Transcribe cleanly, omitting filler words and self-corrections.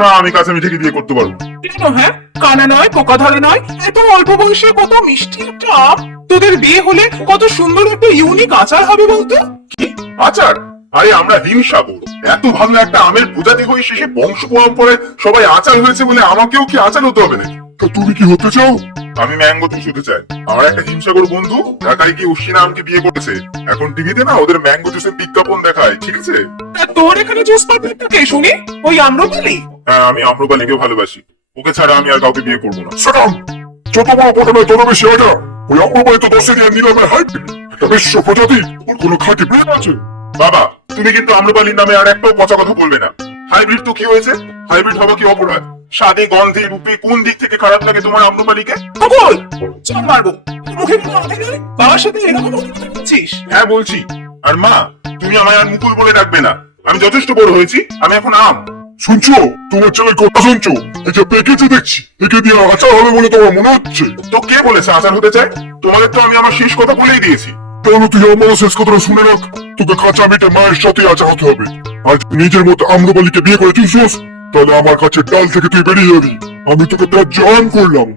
না আমি কাছে মিঠেকে বিয়ে করতে পারবো। কেন? হ্যাঁ, কানা নয়, পোকা ধরে নয়, এত অল্প বয়সে কত মিষ্টি একটা আম। তোদের বিয়ে হলে কত সুন্দর একটা ইউনিক আচার হবে বলতো। কি আচার? আরে আমরা হিমসাগর, এত ভালো একটা আমের প্রজাতি হয়ে শেষে বংশ পরম্পরায় সবাই আচার হয়েছে বলে আমাকেও কি আচার হতে হবে নাকি? তো তুমি কি হতে চাও? আমি ম্যাঙ্গো জুস হতে চাই। আমার একটা হিমসাগর বন্ধু ঢাকায় গিয়ে অশ্বিনা আমকে বিয়ে করতেছে। এখন টিভিতে না ওদের ম্যাঙ্গো জুসের বিজ্ঞাপন দেখায়, ঠিক আছে? আর তোর এখানে জুস পার্টনারটা কে শুনি? ওই আম্রপালি? হ্যাঁ, আমি আম্রপালিকে ভালোবাসি। ওকে ছাড়া আমি আর কাউকে বিয়ে করবো না। সাকাম, যত বড় কথা নয় তত বেশি আটা। ওই অপরবাড়ি তো 10 এর নিলামের হাইব্রিড, একটা বিশ্ব প্রজাতি, ওর কোনো খাঁটি ব্রেন আছে? বাবা, তুমি কিন্তু আম্রপালির নামে আর একটাও পচা কথা বলবে না। হাইব্রিড তো কি হয়েছে? হাইব্রিড হওয়া কি অপরাধ? স্বাদে গন্ধে রূপে কোন দিক থেকে খারাপ লাগে তোমার আম্রপালিকে? বল, চল মারবো। মুখে কোনো কথা নেই, বাবার সাথে এরকম কথা বলছিস? হ্যাঁ বলছি। আর মা, তুমি আমায় আর মুকুল বলে ডাকবে না। আমি যথেষ্ট বড় হয়েছি, আমি এখন আম। শুনছো? তোমার ছেলের কথা শুনছো? এই যে পেকেছে দেখছি, একে দিয়ে আচার হবে বলে তোমার মনে হচ্ছে? তো কে বলেছে আচার হতে চায়? তোমাদের তো আমি আমার শেষ কথা বলেই দিয়েছি। তাহলে তুই আমার শেষ কথাটা শুনে রাখ, তোকে খাঁচা মেটে মায়ের সাথে আচার হতে হবে। আর নিজের মতো আম্রপালিকে বিয়ে করে তুই তাহলে আমার কাছে ডাল থেকে তুই বেরিয়ে যাবি। আমি তোকে তার জান করলাম।